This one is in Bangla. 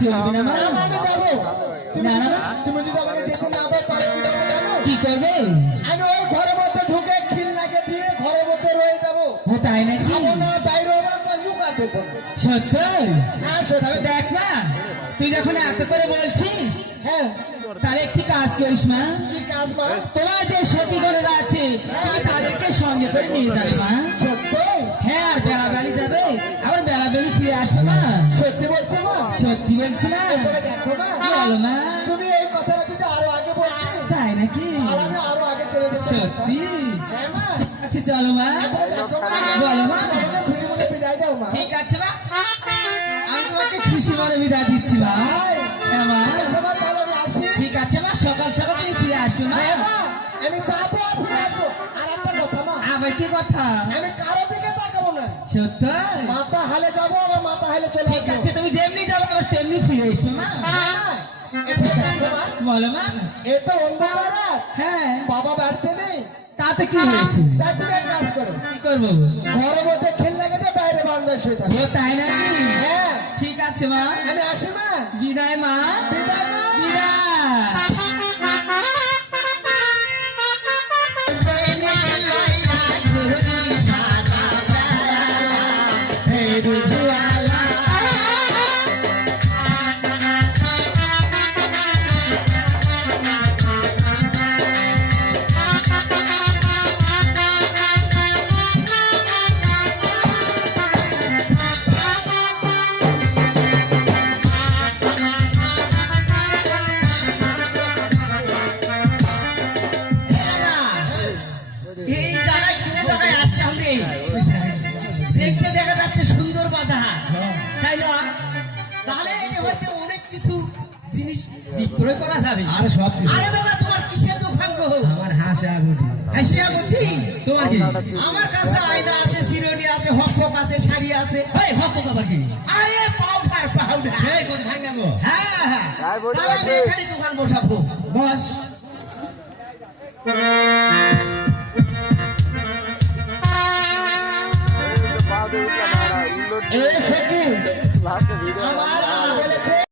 চলবে না মা। আমি যাবো। না না তুমি যদি আমাকে যেতে না দাও তাহলে কি করবো জানো? কি করবে? আমি ওই ঘরের মধ্যে ঢুকে খিল লাগে দিয়ে ঘরের মধ্যে রয়ে যাবো। ও তাই নাকি? খাবো না, বাইরে হবো না, লুকা দেবো। সত্যি? হ্যাঁ সেটা তবে দেখ না, তুই যখন এত করে বলছিস হ্যাঁ। তাহলে একটি কাজ করিস মা। কি কাজ মা? তোমার যে সতীগণেরা আছে তুমি তাদেরকে সঙ্গে করে নিয়ে যাবে মা। সত্যি? হ্যাঁ, আর বেলাবেলি যাবে, আবার বেলাবেলি ফিরে আসবে মা। সত্যি বলছো মা? সত্যি বলছি না? তবে দেখো মা, বলো না। তুমি এই কথাটা যদি আরো আগে বলতে তাই নাকি? আর আমি আরো আগে চলে যেতাম। সত্যি? হ্যাঁ মা। আচ্ছা চলো মা। তবে দেখো মা, বলো মা। আমাকে খুশি মনে বিদায় দাও মা। ঠিক আছে মা, আমি তোমাকে খুশি মনে বিদায় দিচ্ছি মা। হ্যাঁ মা, সবাই তাহলে আমি আসি। ঠিক আছে মা, সকাল সকাল তুমি ফিরে আসবে মা। হ্যাঁ মা, আমি যাবো আর ফিরে আসবো। আর একটা কথা মা, আবার কি কথা? আমি কারো দিকে তাকাবো না। সত্যি? মাথা হালে যাবো আবার মাথা হালে চলে ঠিক আসবো। আছে, তুমি যেমনি যাবে আবার তেমনি ফিরে আসবে মা। হ্যাঁ, এটা দেখো মা, বলো মা। এ তো অন্ধকার রাত, হ্যাঁ, বাবা বাড়িতে নেই। তাতে কি হয়েছে? তাই তুমি এক কাজ করো, কি করবো? ঘরের মধ্যে খেল লাগে দিয়ে বাইরে বারান্দায় শুয়ে থাকো। ও তাই নাকি? হ্যাঁ, ঠিক আছে মা, আমি আসি মা। বিদায় মা। বিদায় মা। বিদায়। এই জায়গায় কোন জায়গায় আসলাম রে? দেখতে দেখা যাচ্ছে সুন্দর বাজার, তাই না? তাহলে এনে হয়তো অনেক কিছু জিনিস বিক্রয় করা যাবে। আর সব কিছু। আরে দাদা, তোমার কিসের দোকান গো? আমার হাসা গুটি হাসিয়া বুঝি? তোমার কি? আমার কাছে আয়না আছে, চিরুনি আছে, হক আছে, শাড়ি আছে। এই হক বাবা কি? আরে পাউডার পাউডার। এই কোন ভাঙা গো? হ্যাঁ হ্যাঁ, তাহলে আমি এখানে দোকান বসাবো। বস। এই সখী, আমার মা বলেছে